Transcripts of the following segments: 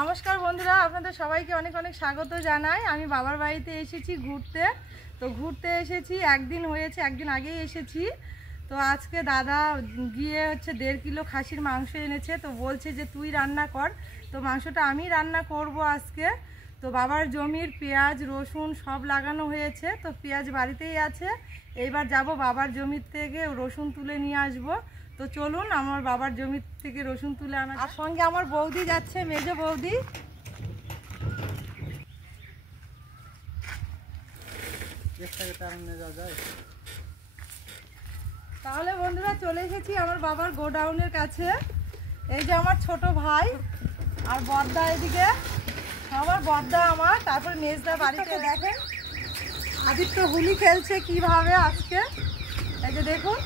নমস্কার বন্ধুরা, আপনাদের সবাইকে অনেক অনেক স্বাগত জানাই। আমি বাবার বাড়িতে এসেছি ঘুরতে। তো ঘুরতে এসেছি, একদিন হয়েছে, একদিন আগেই এসেছি। তো আজকে দাদা গিয়ে 1.5 কিলো খাসির মাংস এনেছে। তো বলছে যে তুই রান্না কর। তো মাংসটা আমি রান্না করব আজকে। তো বাবার জমির পেঁয়াজ রসুন সব লাগানো হয়েছে। তো পেঁয়াজ বাড়িতেই আছে, এইবার যাব বাবার জমির থেকে রসুন তুলে নিয়ে আসবো। তো চলুন আমার বাবার জমি থেকে রসুন তুলে আনা। আর সঙ্গে আমার বৌদি যাচ্ছে, মেজো বৌদি। তাহলে বন্ধুরা চলে এসেছি আমার বাবার গোডাউনের কাছে। এই যে আমার ছোট ভাই আর বড়দা এদিকে, আমার বড়দা আমার, তারপর মেজদা বাড়িতে। দেখেন আদিত্য হুলি খেলছে কিভাবে আজকে। এই যে দেখুন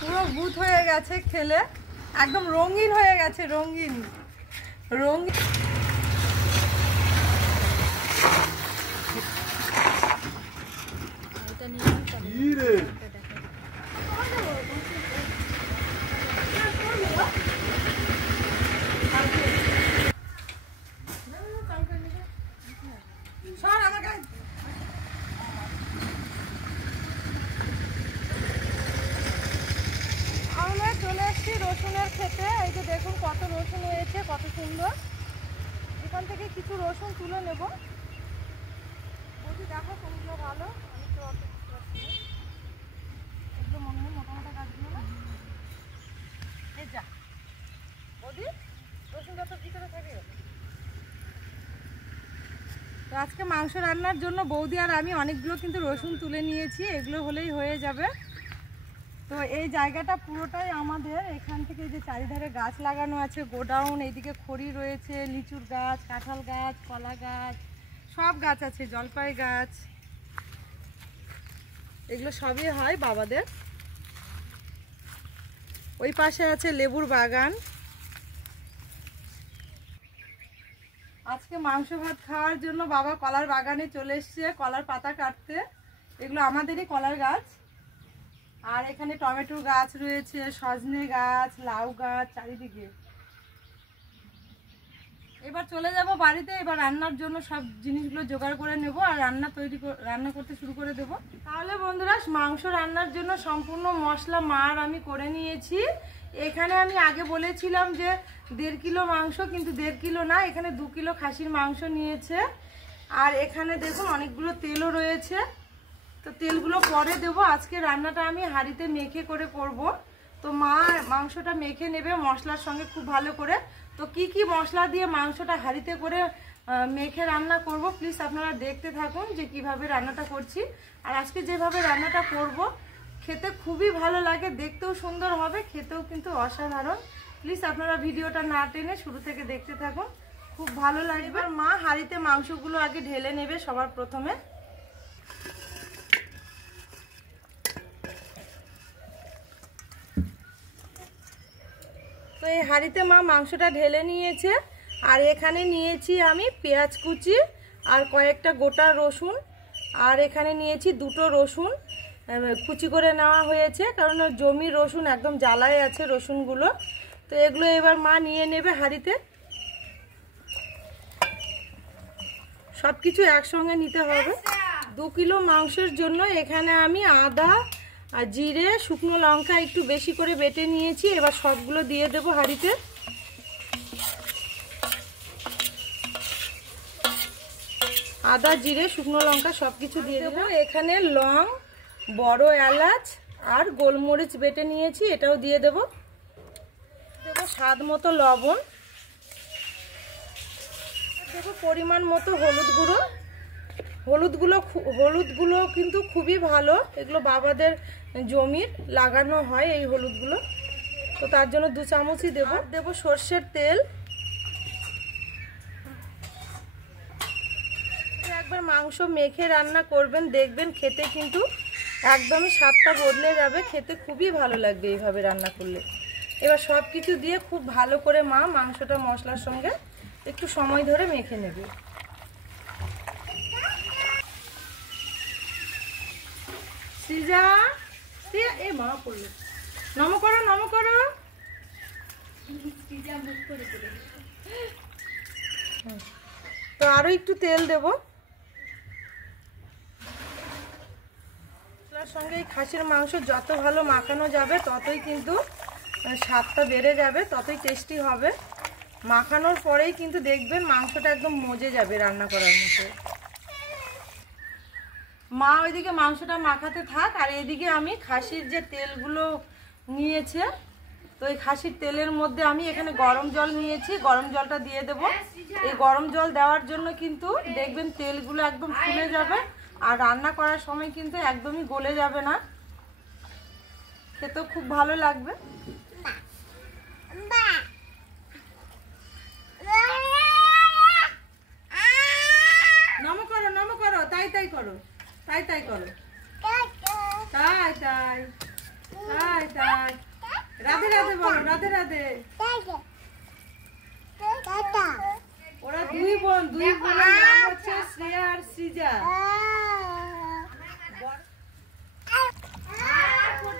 পুরো ভূত হয়ে গেছে খেলে, একদম রঙিন হয়ে গেছে, রঙিন রঙিন। আমরা চলে এসেছি রসুনের খেতে। এই যে দেখুন কত রসুন হয়েছে, কত সুন্দর। এখান থেকে কিছু রসুন তুলে নেব। বলছি দেখো কোনগুলো ভালো, আমি তো অত বুঝতে পারছি না। এগুলো মনে হয় মোটা মোটা গাছগুলো না। এই যা বৌদি, রসুনটা তো ভিতরে থাকে। তো আজকে মাংস রান্নার জন্য বৌদি আর আমি অনেকগুলো কিন্তু রসুন তুলে নিয়েছি, এগুলো হলেই হয়ে যাবে। তো এই জায়গাটা পুরোটাই আমাদের। এখান থেকে যে চারিধারে গাছ লাগানো আছে, গোডাউন, এইদিকে খড়ি রয়েছে, লিচুর গাছ, কাঁঠাল গাছ, কলা গাছ, সব গাছ আছে, জলপাই গাছ, এগুলো সবই হয় বাবাদের। ওই পাশে আছে লেবুর বাগান। আজকে মাংস ভাত খাওয়ার জন্য বাবা কলার বাগানে চলে এসছে কলার পাতা কাটতে। এগুলো আমাদেরই কলার গাছ। আর এখানে টমেটো গাছ রয়েছে, সজনে গাছ, লাউ গাছ চারিদিকে। এবার চলে যাব বাড়িতে। এবার রান্নার জন্য সব জিনিসগুলো জোগাড় করে নেব আর রান্না করতে শুরু করে দেব। তাহলে বন্ধুরা মাংস রান্নার জন্য সম্পূর্ণ মশলা মার আমি করে নিয়েছি। এখানে আমি আগে বলেছিলাম যে 1.5 কিলো মাংস, কিন্তু 1.5 কিলো না, এখানে 2 কিলো খাসির মাংস নিয়েছে। আর এখানে দেখুন অনেকগুলো তেলও রয়েছে। তো তেলগুলো পরে দেবো। আজকে রান্নাটা আমি হাঁড়িতে মেখে করে করব। তো মা মাংসটা মেখে নেবে মশলার সঙ্গে খুব ভালো করে। তো কি কি মশলা দিয়ে মাংসটা হাঁড়িতে করে মেখে রান্না করব, প্লিজ আপনারা দেখতে থাকুন যে কিভাবে রান্নাটা করছি। আর আজকে যেভাবে রান্নাটা করব খেতে খুবই ভালো লাগে, দেখতেও সুন্দর হবে, খেতেও কিন্তু অসাধারণ। প্লিজ আপনারা ভিডিওটা না টেনে শুরু থেকে দেখতে থাকুন, খুব ভালো লাগবে। এবার মা হাঁড়িতে মাংসগুলো আগে ঢেলে নেবে সবার প্রথমে। তো এই হাঁড়িতে মা মাংসটা ঢেলে নিয়েছে। আর এখানে নিয়েছি আমি পেঁয়াজ কুচি আর কয়েকটা গোটা রসুন। আর এখানে নিয়েছি 2টো রসুন কুচি করে নেওয়া হয়েছে, কারণ জমির রসুন একদম জ্বালায় আছে রসুনগুলো। তো এগুলো এবার মা নিয়ে নেবে হাঁড়িতে। সব কিছু একসঙ্গে নিতে হবে। 2 কিলো মাংসের জন্য এখানে আমি আদা আর জিরে, শুকনো লঙ্কা একটু বেশি করে বেটে নিয়েছি। এবার সবগুলো দিয়ে দেবো হাঁড়িতে। আদা জিরে শুকনো লঙ্কা সব কিছু দিয়ে দেবো। এখানে লং, বড় এলাচ আর গোলমরিচ বেটে নিয়েছি, এটাও দিয়ে দেবো। দেবো স্বাদ মতো লবণ, দেবো পরিমাণ মতো হলুদ গুঁড়ো। হলুদগুলো কিন্তু খুবই ভালো, এগুলো বাবাদের জমির লাগানো হয় এই হলুদগুলো। তো তার জন্য 2 চামচই দেবো। দেবো সর্ষের তেল। একবার মাংস মেখে রান্না করবেন, দেখবেন খেতে কিন্তু একদমই স্বাদটা বদলে যাবে, খেতে খুবই ভালো লাগবে এইভাবে রান্না করলে। এবার সব কিছু দিয়ে খুব ভালো করে মা মাংসটা মশলার সঙ্গে একটু সময় ধরে মেখে নেবে। সিজা এ মা পড়লো, নম করো। সিজা মুখ করে আরও একটু তেল দেবো। তার সঙ্গে এই খাসির মাংস যত ভালো মাখানো যাবে ততই কিন্তু স্বাদটা বেড়ে যাবে, ততই টেস্টি হবে। মাখানোর পরেই কিন্তু দেখবেন মাংসটা একদম মজে যাবে রান্না করার মতো। মা ওইদিকে মাংসটা মাখাতে থাক, আর এইদিকে আমি খাসির যে তেলগুলো নিয়েছে, তো এই খাসির তেলের মধ্যে আমি এখানে গরম জল নিয়েছি, গরম জলটা দিয়ে দেব। এই গরম জল দেওয়ার জন্য কিন্তু দেখবেন তেলগুলো একদম ফুলে যাবে, আর রান্না করার সময় কিন্তু একদমই গলে যাবে না, খেতেও খুব ভালো লাগবে। নমো করো, নমো করো, তাই তাই করো, তাই তাই করো, তাই তাই তাই তাই। রাধে রাধে বলো, রাধে রাধে। ওরা দুই বোন, দুই বোনের নাম হচ্ছে শ্রেয়া আর সৃজা।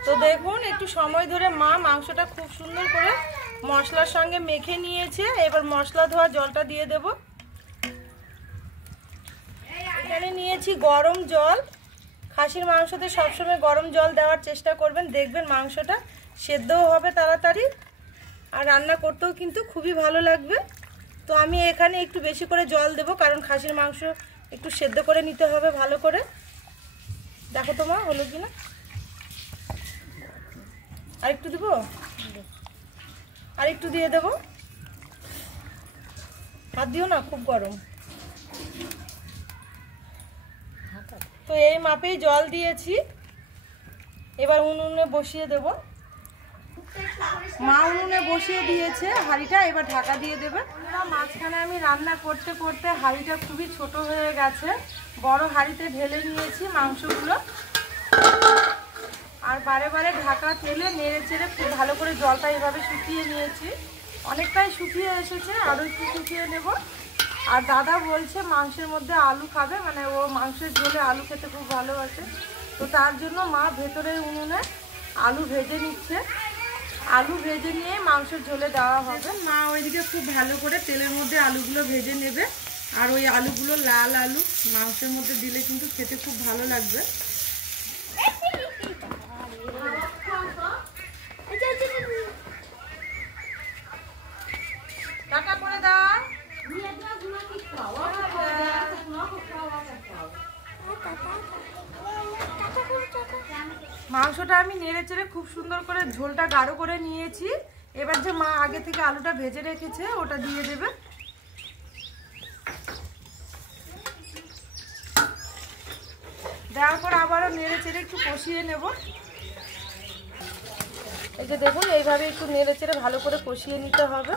তো দেখুন একটু সময় ধরে মা মাংসটা খুব সুন্দর করে মশলার সঙ্গে মেখে নিয়েছে। এবার মশলা ধোয়া জলটা দিয়ে দেব। এখানে নিয়েছি গরম জল। খাসির মাংসতে সবসময় গরম জল দেওয়ার চেষ্টা করবেন, দেখবেন মাংসটা সেদ্ধও হবে তাড়াতাড়ি, আর রান্না করতেও কিন্তু খুবই ভালো লাগবে। তো আমি এখানে একটু বেশি করে জল দেব, কারণ খাসির মাংস একটু সেদ্ধ করে নিতে হবে ভালো করে। দেখো তো মা হলো কিনা, আর একটু দেবো, আর একটু দিয়ে দেবো। হাত দিও না, খুব গরম। তো এই মাপেই জল দিয়েছি। এবার উনুনে বসিয়ে দেব। মা উনুনে বসিয়ে দিয়েছে হাঁড়িটা, এবার ঢাকা দিয়ে দেবে। মাঝখানে আমি রান্না করতে করতে হাঁড়িটা খুবই ছোট হয়ে গেছে, বড় হাঁড়িতে ঢেলে নিয়েছি মাংসগুলো, আর বারে বারে ঢাকা তেলে নেড়ে চেড়ে খুব ভালো করে জলটা এভাবে শুকিয়ে নিয়েছি। অনেকটাই শুকিয়ে এসেছে, আরও একটু শুকিয়ে নেব। আর দাদা বলছে মাংসের মধ্যে আলু খাবে, মানে ও মাংসের ঝোলে আলু খেতে খুব ভালোবাসে, তো তার জন্য মা ভেতরের উনুনে আলু ভেজে নিচ্ছে। আলু ভেজে নিয়ে মাংসের ঝোলে দেওয়া হবে। মা ওইদিকে খুব ভালো করে তেলের মধ্যে আলুগুলো ভেজে নেবে, আর ওই আলুগুলো লাল আলু মাংসের মধ্যে দিলে কিন্তু খেতে খুব ভালো লাগবে। টাটা করে দাও। মাংসটা আমি নেড়ে চেড়ে খুব সুন্দর করে ঝোলটা গাঢ় করে নিয়েছি। এবার যে মা আগে থেকে আলুটা ভেজে রেখেছে ওটা দিয়ে দেবে। দেওয়ার পর আবারও নেড়ে চেড়ে একটু কষিয়ে নেব। এই যে দেখুন এইভাবে একটু নেড়ে চেড়ে ভালো করে কষিয়ে নিতে হবে।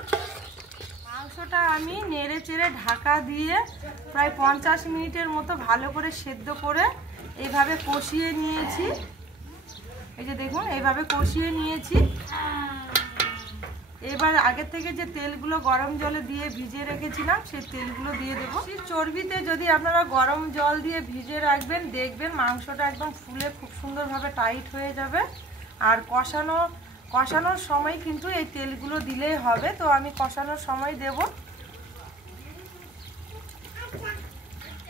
মাংসটা আমি নেড়ে চেড়ে ঢাকা দিয়ে প্রায় 50 মিনিটের মতো ভালো করে সেদ্ধ করে এইভাবে কষিয়ে নিয়েছি। এই যে দেখুন এইভাবে কষিয়ে নিয়েছি। এবার আগের থেকে যে তেলগুলো গরম জলে দিয়ে ভিজিয়ে রেখেছিলাম সেই তেলগুলো দিয়ে দেবো। চর্বিতে যদি আপনারা গরম জল দিয়ে ভিজিয়ে রাখবেন দেখবেন মাংসটা একদম ফুলে খুব সুন্দরভাবে টাইট হয়ে যাবে। আর কষানোর সময় কিন্তু এই তেলগুলো দিলেই হবে। তো আমি কষানোর সময় দেব।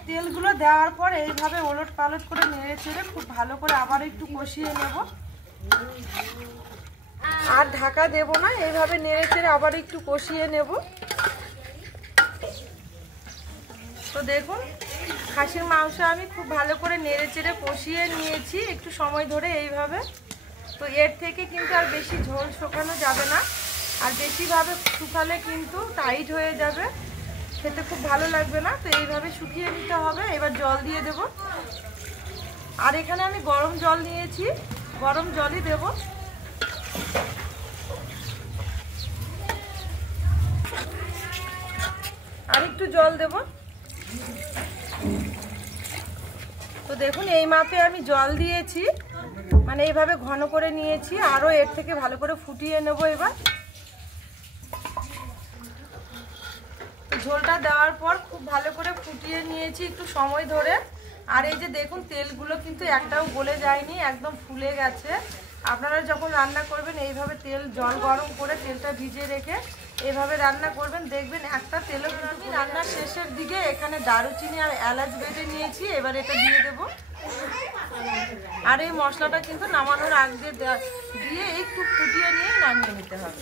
তেলগুলো দেওয়ার পর এইভাবে ওলট পালট করে নেড়ে চেড়ে খুব ভালো করে আবার একটু কষিয়ে নেব। আর ঢাকা দেব না, এইভাবে নেড়ে চেড়ে আবার একটু কষিয়ে নেব। তো দেখুন খাসির মাংস আমি খুব ভালো করে নেড়ে চেড়ে কষিয়ে নিয়েছি একটু সময় ধরে এইভাবে। তো এর থেকে কিন্তু আর বেশি ঝোল শুকানো যাবে না, আর বেশিভাবে শুকালে কিন্তু টাইট হয়ে যাবে, খেতে খুব ভালো লাগবে না। তো এইভাবে শুকিয়ে নিতে হবে। এবার জল দিয়ে দেব। আর এখানে আমি গরম জল নিয়েছি, গরম জলই দেব। আর একটু জল দেব। তো দেখুন এই মাপে আমি জল দিয়েছি, মানে এইভাবে ঘন করে নিয়েছি। আরও এর থেকে ভালো করে ফুটিয়ে নেব। এবার ঝোলটা দেওয়ার পর খুব ভালো করে ফুটিয়ে নিয়েছি একটু সময় ধরে। আর এই যে দেখুন তেলগুলো কিন্তু একটাও গলে যায়নি, একদম ফুলে গেছে। আপনারা যখন রান্না করবেন এইভাবে জল গরম করে তেলটা ভিজিয়ে রেখে এইভাবে রান্না করবেন, দেখবেন একটা তেলও। আমি রান্নার শেষের দিকে এখানে দারুচিনি আর এলাচ বেটে নিয়েছি, এবার এটা দিয়ে দেবো। আর এই মশলাটা কিন্তু নামানোর আগে দিয়ে একটু ফুটিয়ে নিয়ে নামিয়ে নিতে হবে।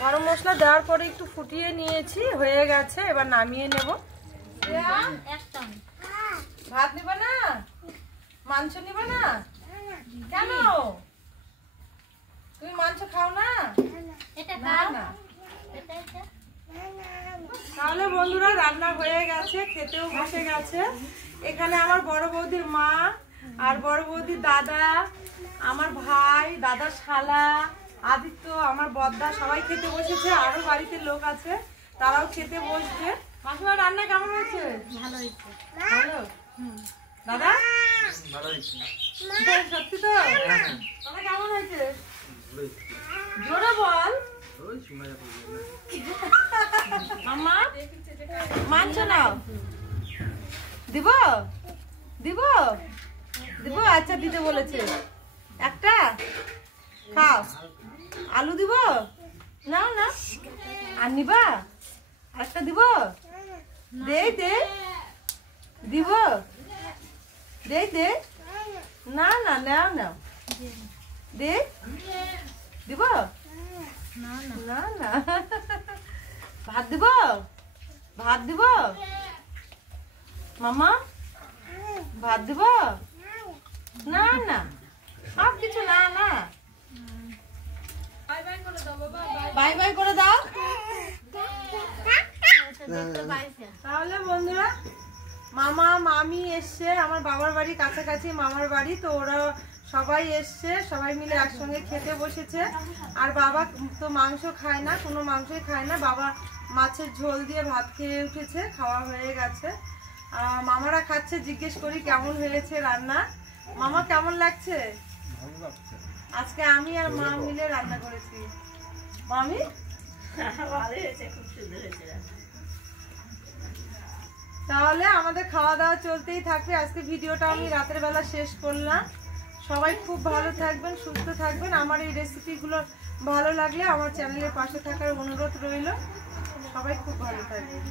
গরম মশলা দেওয়ার পরে একটু ফুটিয়ে নিয়েছি, হয়ে গেছে, এবার নামিয়ে নেব। ভাত নিবা না? মাংস নিবা না? কেন তুমি মাংস খাও না? না। তাহলে বন্ধুরা রান্না হয়ে গেছে, খেতেও বসে গেছে। এখানে আমার বড় বৌদির মা আর বড় বৌদির দাদা, আমার ভাই, দাদার শালা, আদিত্য, আমার বদ্দা সবাই খেতে বসেছে। আরো বাড়িতে লোক আছে, তারাও খেতে বসছে। মাসিমা রান্না কেমন হয়েছে? ভালো হয়েছে। ভালো? দাদা ভালো হয়েছে। সত্যি তো? তোমার কেমন হয়েছে? জোরে বল। মামা মাংস নাও। দিব দিব দিব? আচ্ছা দিতে বলেছে। একটা খাও। আলু দিব? নাও না। আর নিবা? একটা দিব? দে দে। দিব? দে দে। না না, নাও নাও। দে। দিব? না না। ভাত দিব? ভাত দিব? মামা ভাত দিব? না না, সব কিছু না না। বাই বাই করে দাও। তাহলে বন্ধুরা মামা মামি এসছে, আমার বাবার বাড়ি কাছাকাছি, মামার বাড়ি, তো ওরা সবাই এসছে, সবাই মিলে একসঙ্গে খেতে বসেছে। আর বাবা তো মাংস খায় না, কোনো মাংসই খায় না। বাবা মাছের ঝোল দিয়ে ভাত খেয়ে উঠেছে, খাওয়া হয়ে গেছে। মামারা খাচ্ছে, জিজ্ঞেস করি কেমন হয়েছে রান্না। মামা কেমন লাগছে? আজকে আমি আর মা মিলে রান্না করেছি। মামি তাহলে আমাদের খাওয়া দাওয়া চলতেই থাকবে। আজকে ভিডিওটা আমি রাতের বেলা শেষ করলাম। সবাই খুব ভালো থাকবেন, সুস্থ থাকবেন। আমার এই রেসিপিগুলো ভালো লাগলে আমার চ্যানেলের পাশে থাকার অনুরোধ রইল। সবাই খুব ভালো থাকবেন।